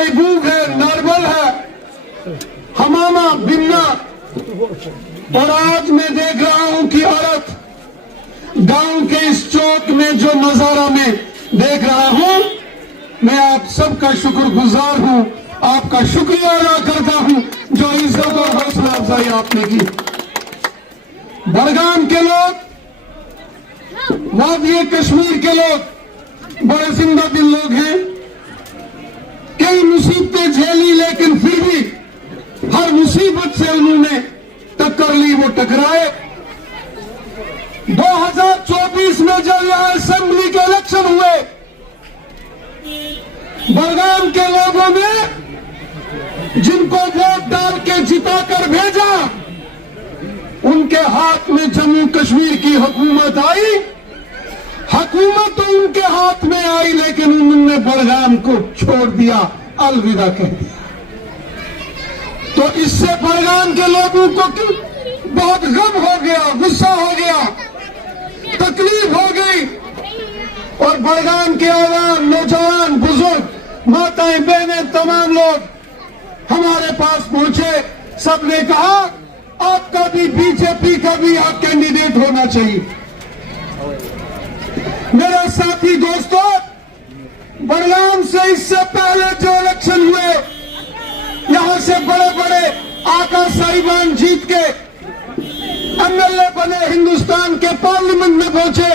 महबूब है, नारबल है, हमामा, बिन्ना। और आज मैं देख रहा हूं कि औरत गांव के इस चौक में जो नजारा मैं देख रहा हूं, मैं आप सबका शुक्रगुजार हूं, आपका शुक्रिया अदा करता हूं जो इज्जत और हौसला अफजाई आपने की। बड़गाम के लोग, वादी कश्मीर के लोग बड़े जिंदा दिल लोग हैं। कई मुसीबतें झेली, लेकिन फिर भी हर मुसीबत से उन्होंने टक्कर ली, वो टकराए। 2024 में जब यहां असेंबली के इलेक्शन हुए, बड़गाम के लोगों ने जिनको वोट डाल के जिताकर भेजा, उनके हाथ में जम्मू कश्मीर की हुकूमत आई। हुकूमत तो उनके हाथ में आई, लेकिन उन्होंने बड़गाम को छोड़ दिया, अलविदा कह दिया। तो इससे बड़गाम के लोगों को बहुत गम हो गया, गुस्सा हो गया, तकलीफ हो गई। और बड़गाम के आवाम, नौजवान, बुजुर्ग, माताएं, बहनें, तमाम लोग हमारे पास पहुंचे। सबने कहा आपका भी, बीजेपी का भी आप कैंडिडेट होना चाहिए। मेरे साथी दोस्तों, बड़गाम से इससे पहले जो इलेक्शन हुए, यहां से बड़े बड़े आका साहिबान जीत के एमएलए बने, हिंदुस्तान के पार्लियामेंट में पहुंचे।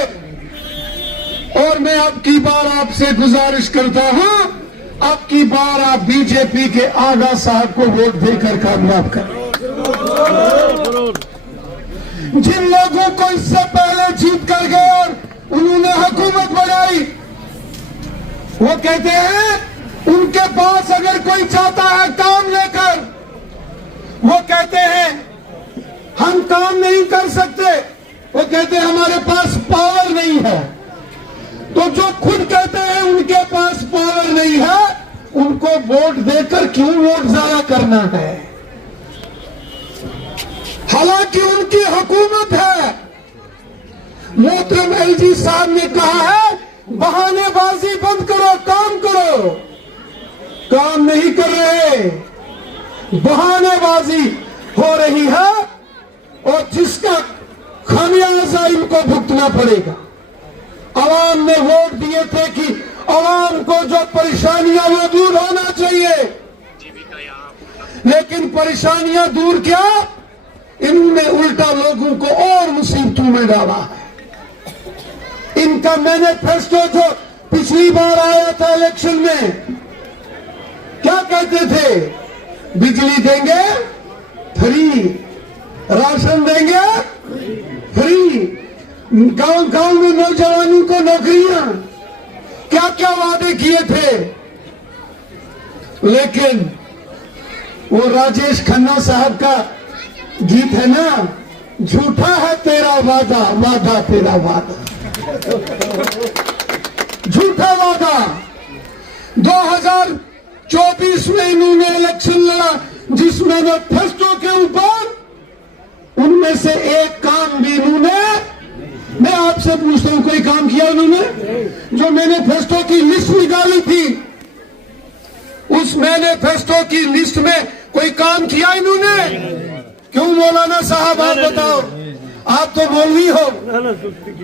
और मैं अब की बार आपसे गुजारिश करता हूं, अब की बार आप बीजेपी के आगा साहब को वोट देकर कामयाब करें। जिन लोगों को इससे पहले जीत कर गए और उन्होंने हुकूमत बनाई, वो कहते हैं उनके पास अगर कोई चाहता है काम लेकर, वो कहते हैं हम काम नहीं कर सकते, वो कहते हैं हमारे पास पावर नहीं है। तो जो खुद कहते हैं उनके पास पावर नहीं है, उनको वोट देकर क्यों वोट जाया करना है? हालांकि उनकी हुकूमत है। मोहतरम एलजी साहब ने कहा है बहानेबाजी बंद करो, काम करो। काम नहीं कर रहे, बहानेबाजी हो रही है, और जिसका खामियाजा इनको भुगतना पड़ेगा। आवाम ने वोट दिए थे कि आवाम को जो परेशानियां वो दूर होना चाहिए, लेकिन परेशानियां दूर क्या, इन्होंने उल्टा लोगों को और मुसीबतों में डाला है। इनका मैनिफेस्टो जो पिछली बार आया था इलेक्शन में, क्या कहते थे? बिजली देंगे फ्री, राशन देंगे फ्री, गांव गांव में नौजवानों को नौकरियां, क्या क्या वादे किए थे। लेकिन वो राजेश खन्ना साहब का गीत है ना, झूठा है तेरा वादा, वादा तेरा वादा, झूठा वादा। 2024 में इन्होंने इलेक्शन लड़ा, जिस मैनिफेस्टो के ऊपर उनमें से एक काम भी इन्होंने, मैं आपसे पूछता हूं, कोई काम किया उन्होंने? जो मैनिफेस्टो की लिस्ट निकाली थी, उस मैनिफेस्टो की लिस्ट में कोई काम किया इन्होंने? क्यों मौलाना साहब आप बताओ, आप तो मौलवी हो,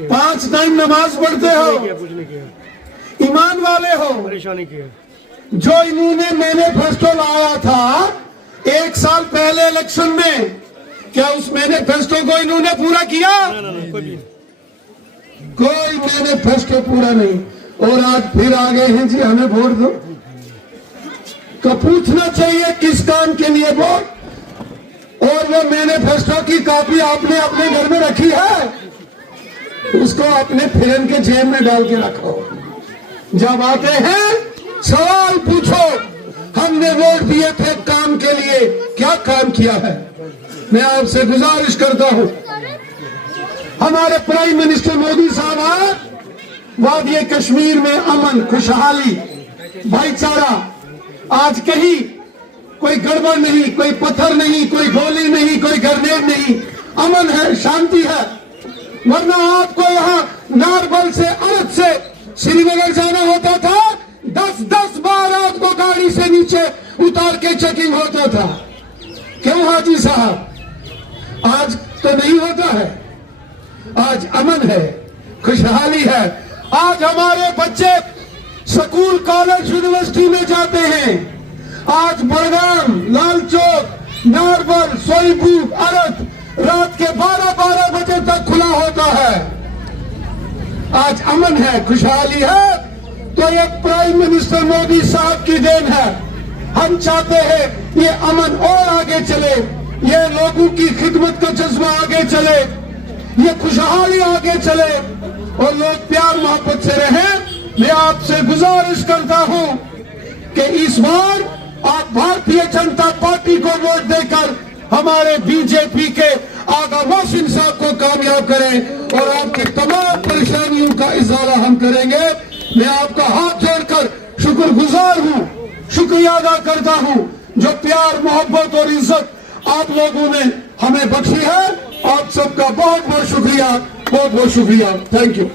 5 टाइम नमाज पढ़ते हो, ईमान वाले हो, परेशानी किया। जो इन्होंने मैनिफेस्टो लाया था 1 साल पहले इलेक्शन में, क्या उस मैनिफेस्टो को इन्होंने पूरा किया? कोई मैनिफेस्टो पूरा नहीं। और आज फिर आ गए हैं जी हमें वोट दो। तो पूछना चाहिए किस काम के लिए वोट। और वो मैनिफेस्टो की कॉपी आपने अपने घर में रखी है, उसको अपने फिरन के जेब में डाल के रखो। जब आते हैं सवाल पूछो, हमने वोट दिए थे काम के लिए, क्या काम किया है? मैं आपसे गुजारिश करता हूं, हमारे प्राइम मिनिस्टर मोदी साहब आए, वादी कश्मीर में अमन, खुशहाली, भाईचारा, आज कहीं कोई गड़बड़ नहीं, कोई पत्थर नहीं, कोई गोली नहीं, कोई ग्रेनेड नहीं, अमन है, शांति है। वरना आपको यहाँ नारबल से, अरत से श्रीनगर जाना होता था, 10-10 बार आपको गाड़ी से नीचे उतार के चेकिंग होता था। क्यों हाजी साहब? आज तो नहीं होता है। आज अमन है, खुशहाली है। आज हमारे बच्चे स्कूल, कॉलेज, यूनिवर्सिटी में जाते हैं। आज बड़गाम, लाल चौक, नारबल, सोईबू, अरत रात के 12-12 बजे तक खुला होता है। आज अमन है, खुशहाली है। तो ये प्राइम मिनिस्टर मोदी साहब की देन है। हम चाहते हैं ये अमन और आगे चले, ये लोगों की खिदमत का जज्बा आगे चले, ये खुशहाली आगे चले और लोग प्यार मोहब्बत से रहें। मैं आपसे गुजारिश करता हूं कि इस बार आप भारतीय जनता पार्टी को वोट देकर हमारे बीजेपी के आगा मोहसिन साहब को कामयाब करें और आपकी तमाम परेशानियों का इजाला हम करेंगे। मैं आपका हाथ जोड़कर शुक्रगुजार हूं, शुक्रिया अदा करता हूं जो प्यार, मोहब्बत और इज्जत आप लोगों ने हमें बख्शी है। आप सबका बहुत बहुत शुक्रिया, बहुत बहुत शुक्रिया। Thank you.